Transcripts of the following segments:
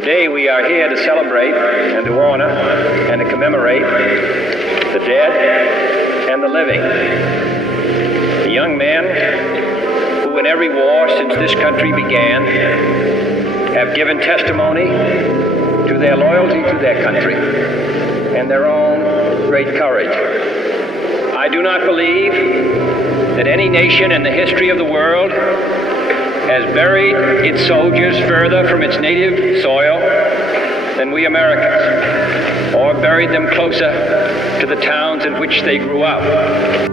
Today we are here to celebrate and to honor and to commemorate the dead and the living. The young men who in every war since this country began have given testimony to their loyalty to their country and their own great courage. I do not believe that any nation in the history of the world has buried its soldiers further from its native soil than we Americans, or buried them closer to the towns in which they grew up.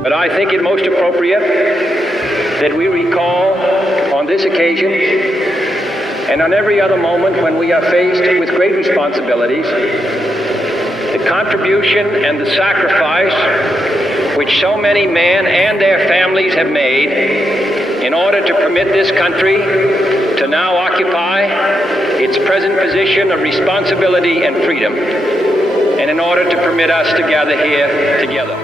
But I think it most appropriate that we recall on this occasion and on every other moment when we are faced with great responsibilities, the contribution and the sacrifice which so many men and their families have made in order to permit this country to now occupy its present position of responsibility and freedom, and in order to permit us to gather here together.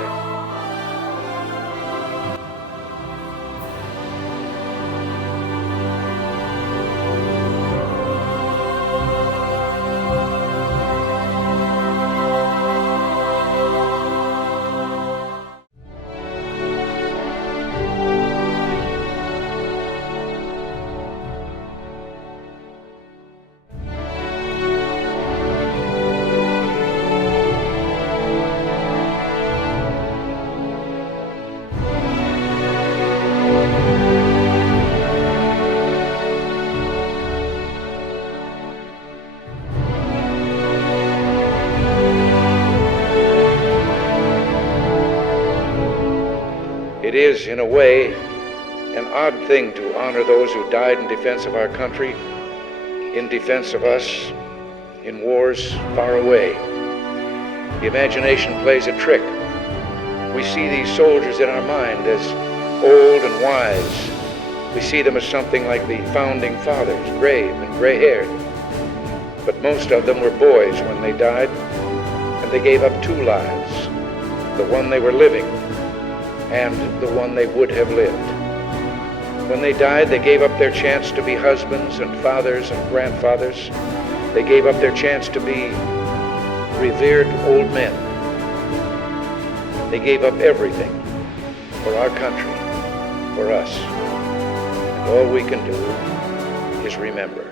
It is, in a way, an odd thing to honor those who died in defense of our country, in defense of us, in wars far away. The imagination plays a trick. We see these soldiers in our mind as old and wise. We see them as something like the founding fathers, grave and gray-haired. But most of them were boys when they died, and they gave up two lives, the one they were living and the one they would have lived. When they died, they gave up their chance to be husbands and fathers and grandfathers. They gave up their chance to be revered old men. They gave up everything for our country, for us. And all we can do is remember.